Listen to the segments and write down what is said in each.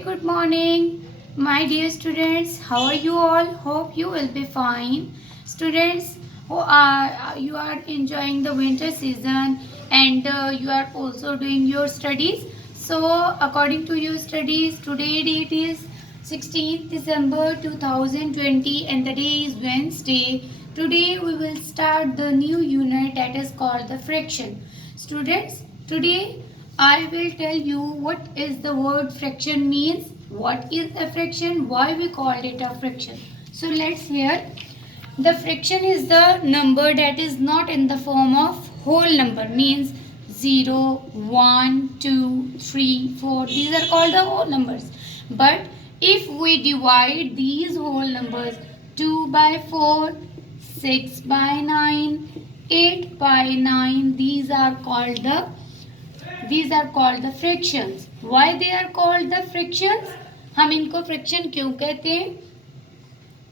Good morning, my dear students. How are you all? Hope you will be fine. Students, you are enjoying the winter season and you are also doing your studies. So, according to your studies, today date is 16th December 2020 and the day is Wednesday. Today we will start the new unit that is called the fraction. Students, today I will tell you what is the word fraction means, what is a fraction, why we called it a fraction. So let's hear. The fraction is the number that is not in the form of whole number, means 0, 1, 2, 3, 4. These are called the whole numbers. But if we divide these whole numbers 2 by 4, 6 by 9, 8 by 9, these are called the fractions. Why they are called the fractions? हम इनको fraction क्यों कहते हैं?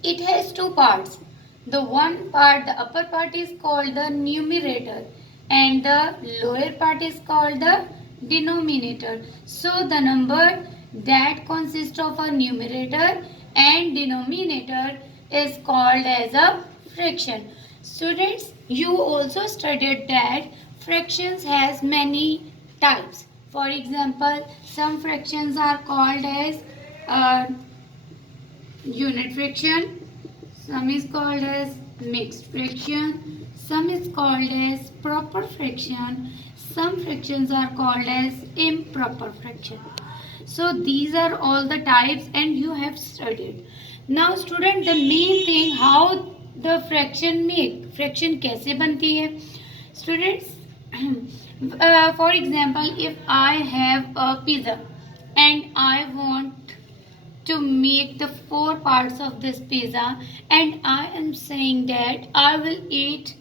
It has two parts. The one part, the upper part is called the numerator and the lower part is called the denominator. So the number that consists of a numerator and denominator is called as a fraction. Students, you also studied that fractions has many types. For example, some fractions are called as unit fraction, some is called as mixed fraction, some is called as proper fraction, some fractions are called as improper fraction. So these are all the types and you have studied. Now student, the main thing, how the fraction कैसे बनती है? Students, for example, if I have a pizza and I want to make the four parts of this pizza and I am saying that I will eat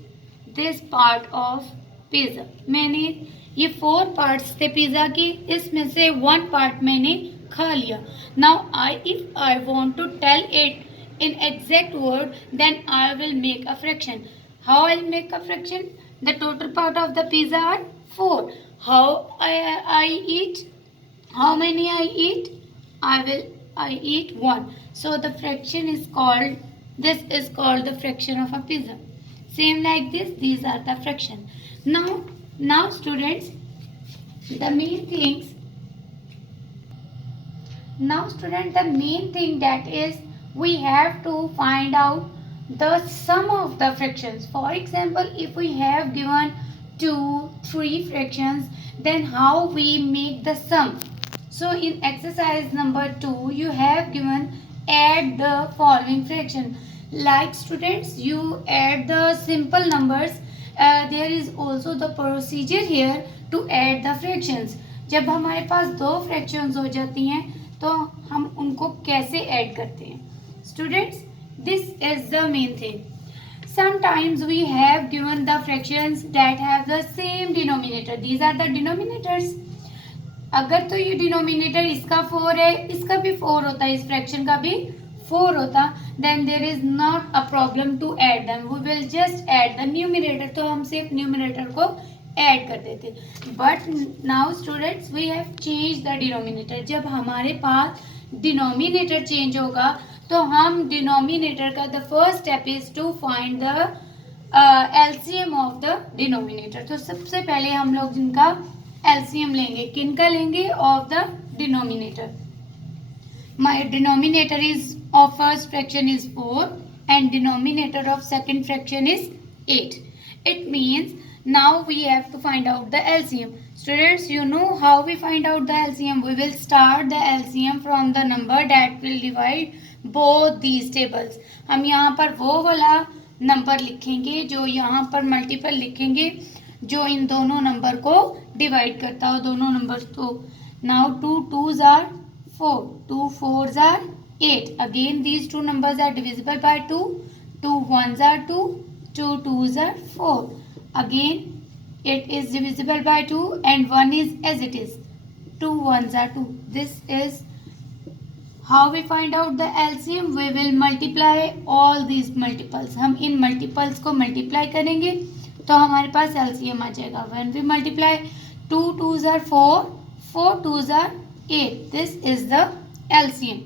this part of pizza. मैंने ये four parts थे pizza के, इसमें से one part मैंने खा लिया. Now if I want to tell it in exact word, then I will make a fraction. How I'll make a fraction? The total part of the pizza are 4. How I eat? How many I eat? I eat 1. So the fraction is called, this is called the fraction of a pizza. Same like this, these are the fraction. Now students, the main things. Now student, the main thing that is we have to find out the sum of the fractions. For example, if we have given 2, 3 fractions, then how we make the sum? So in exercise number 2, you have given add the following fraction. Like students, you add the simple numbers. There is also the procedure here to add the fractions. जब हमारे पास दो fractions हो जाती हैं तो हम उनको कैसे add करते हैं? Students, this is the main thing. Sometimes we have given the fractions that have the same denominator. These are the denominators. अगर तो ये डिनोमिनेटर इसका 4 है, इसका भी 4 होता है, इस फ्रैक्शन का भी 4 होता, then there is not a problem to add them. We will just add the numerator. तो हम सिर्फ न्यूमरेटर को ऐड कर देते. But now students, we have change the denominator. जब हमारे पास डिनोमिनेटर चेंज होगा तो हम डिनोमिनेटर का the first step is to find the LCM of the denominator. तो सबसे पहले हम लोग जिनका एलसीएम लेंगे, किनका लेंगे? Of the denominator. My denominator is of first fraction is 4 and denominator of second fraction is 8. It means now we have to find out the LCM. Students, you know how we find out the LCM. We will start the LCM from the number that will divide both these tables. हम यहाँ पर वो वाला number लिखेंगे जो यहाँ पर multiple लिखेंगे जो इन दोनों नंबर को डिवाइड करता हो, दोनों नंबर. तो now 2 2s are 4, 2 4s are 8. Again these two numbers are divisible by 2, 2 1s are 2, 2 2s are 4. Again it is divisible by 2 and 1 is as it is, 2 1s are 2. This is how we find out the LCM. We will multiply all these multiples. हम इन multiples को multiply करेंगे तो हमारे पास LCM आ जाएगा. When we multiply 2 2s are 4, 4 2s are 8. This is the LCM.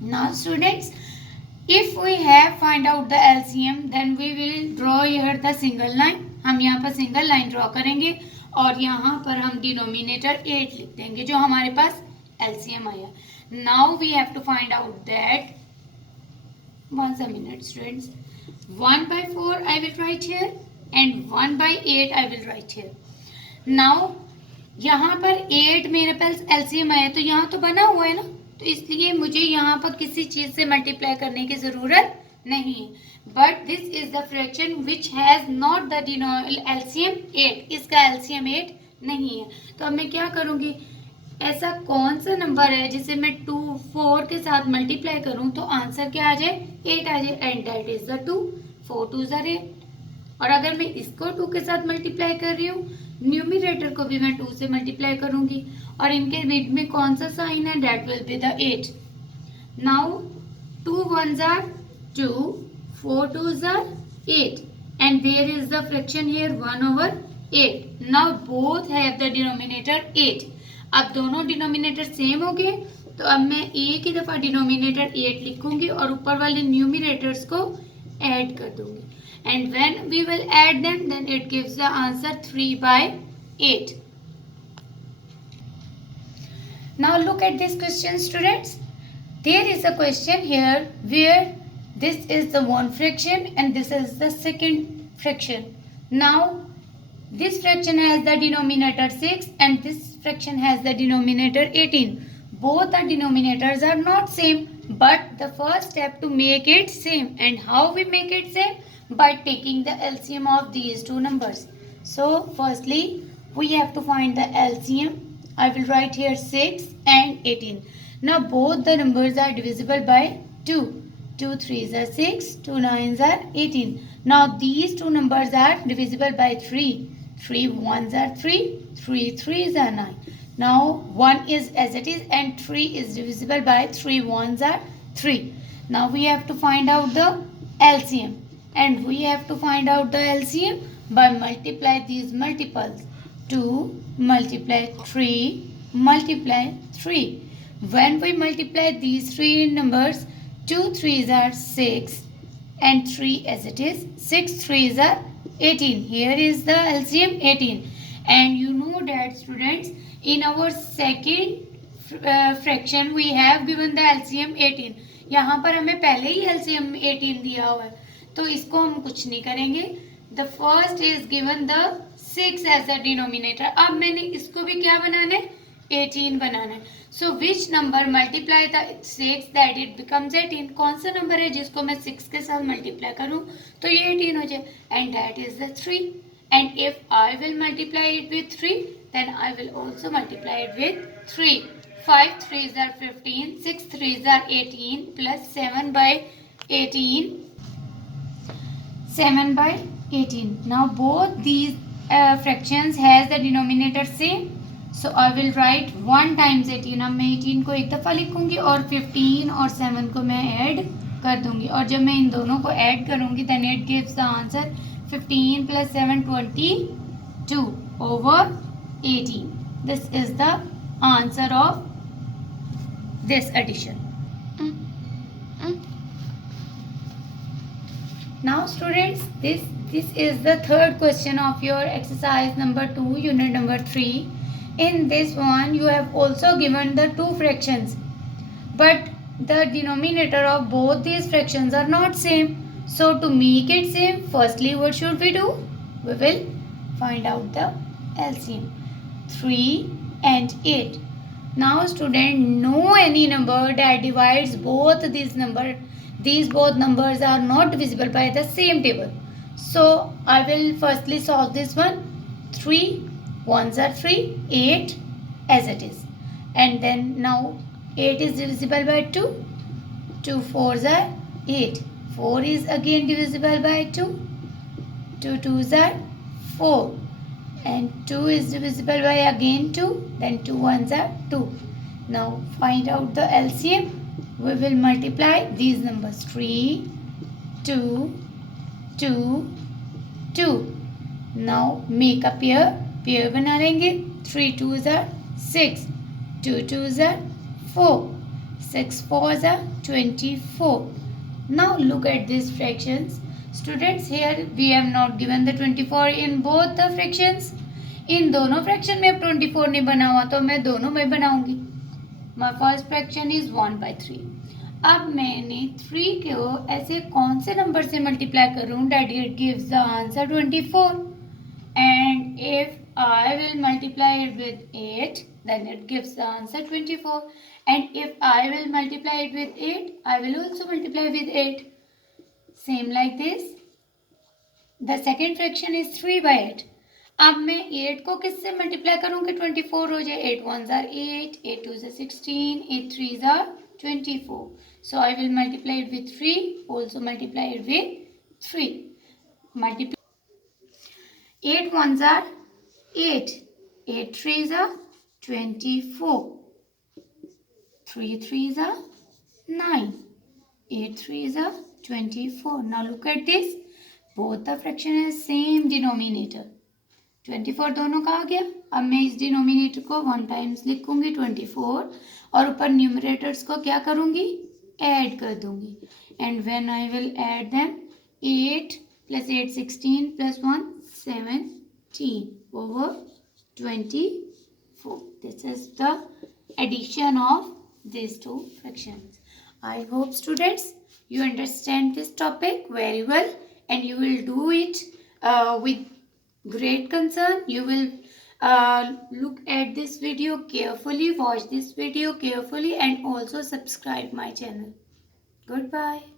Now students, if we have find out the LCM, then we will draw here the single line. हम यहाँ पर single line draw करेंगे और यहाँ पर हम denominator 8 लिख देंगे जो हमारे पास LCM आया. Now we have to find out that, once a minute students, 1/4 I will write here and 1/8 I will write here. Now यहाँ पर 8 मेरे पास LCM आया तो यहाँ तो बना हुआ है ना, तो इसलिए मुझे यहाँ पर किसी चीज से मल्टीप्लाई करने की जरूरत नहीं है. But this is the fraction which has not the LCM 8. इसका LCM 8 नहीं है. तो अब मैं क्या करूँगी, ऐसा कौन सा नंबर है जिसे मैं 2 4 के साथ मल्टीप्लाई करूँ तो आंसर क्या आ जाए, 8 आ जाए. And that is the 2. 4 2s are 8. और अगर मैं इसको 2 के साथ मल्टीप्लाई कर रही हूँ, न्यूमिनेटर को भी मैं 2 से मल्टीप्लाई करूंगी और इनके बीच में कौन सा साइन है, that will be the 8. Now 2 1s are 2, 4 2s are 8 and there is the fraction here 1/8. Now both have the denominator 8. अब दोनों डिनोमिनेटर सेम हो गए तो अब मैं एक ही दफा डिनोमिनेटर 8 लिखूंगी और ऊपर वाले न्यूमिनेटर्स को ऐड कर दूंगी. And when we will add them, then it gives the answer 3/8. Now look at this question students. There is a question here where this is the one fraction and this is the second fraction. Now this fraction has the denominator 6 and this fraction has the denominator 18. Both the denominators are not same, but the first step to make it same. And how we make it same? By taking the LCM of these two numbers. So firstly we have to find the LCM. I will write here 6 and 18. Now both the numbers are divisible by 2. 2 3s are 6, 2 9s are 18. Now these two numbers are divisible by 3. 3 1s are 3, 3 3s are 9. Now 1 is as it is and 3 is divisible by 3 1s are 3. Now we have to find out the LCM. And we have to find out the LCM by multiply these multiples. 2 multiply 3 multiply 3. When we multiply these three numbers, 2 3s are 6 and 3 as it is, 6 3s are 18. Here is the LCM 18. And you know that students, in our second fraction we have given the LCM 18. यहाँ पर हमें पहले ही LCM 18 दिया हुआ है तो इसको हम कुछ नहीं करेंगे. The first is given the 6 as the denominator. अब मैंने इसको भी क्या बनाना है, 18 बनाना है. So which number multiply the 6 that it becomes 18. कौन सा नंबर है जिसको मैं 6 के साथ मल्टीप्लाई करूं तो ये 18 हो जाए. And that is the 3. And if I will multiply it with 3 then I will also multiply it with 3. 5 3s are 15, 6 3s are 18 plus 7/18. 7/18. Now both these fractions has the denominator same. So I will write 1 times 18. अब मैं 18 को एक दफ़ा लिखूंगी और 15 और 7 को मैं ऐड कर दूंगी और जब मैं इन दोनों को ऐड करूंगी then it gives the answer 15 plus 7 22 over 18. This is the answer of this addition. Now students, this is the third question of your exercise number 2 unit number 3. In this one you have also given the two fractions but the denominator of both these fractions are not same. So to make it same, firstly what should we do? We will find out the LCM. 3 and 8. Now student, know any number that divides both these both numbers are not divisible by the same table. So I will firstly solve this one. 3 1s are 3, 8 as it is. And then now 8 is divisible by 2. 2 4s are 8. 4 is again divisible by 2. 2 2s are 4. And 2 is divisible by again 2. Then 2 1s are 2. Now find out the LCM. We will multiply these numbers. 3 2 2 2. Now make a pair बना लेंगे. 3 2s are 6. 2 2s are 4. 6 4s are 24. Now look at these fractions. Students, here we have not given the 24 in both the fractions. इन दोनों fraction में अब 24 नहीं बना हुआ तो मैं दोनों में बनाऊंगी. My first fraction is 1/3. अब मैंने 3 को ऐसे कौन से नंबर से मल्टीप्लाई करूं that it gives the answer 24. And if I will multiply it with 8, then it gives the answer 24. And if I will multiply it with 8, I will also multiply with 8. Same like this. The second fraction is 3/8. अब मैं 8 को किससे multiply करूँगी 24 हो जाए. 8 1s are 8, 8 2s are 16, 8 3s are 24. So I will multiply it with 3, also multiply it with 3. Multiply 8 1s are 8, 8 3s are 24, 3 3s are 9, 8 3s are 24. Now look at this. Both the fraction has same denominator. 24 दोनों का आ गया. अब मैं इस denominator को 1 times लिखूंगी 24 और ऊपर न्यूमरेटर्स को क्या करूंगी ऐड कर दूंगी. And when I will add them 8 + 8 16 + 1 17 over 24. This is the addition of these two fractions. I hope students you understand this topic very well and you will do it with great concern. You will look at this video carefully, watch this video carefully and also subscribe my channel. Goodbye.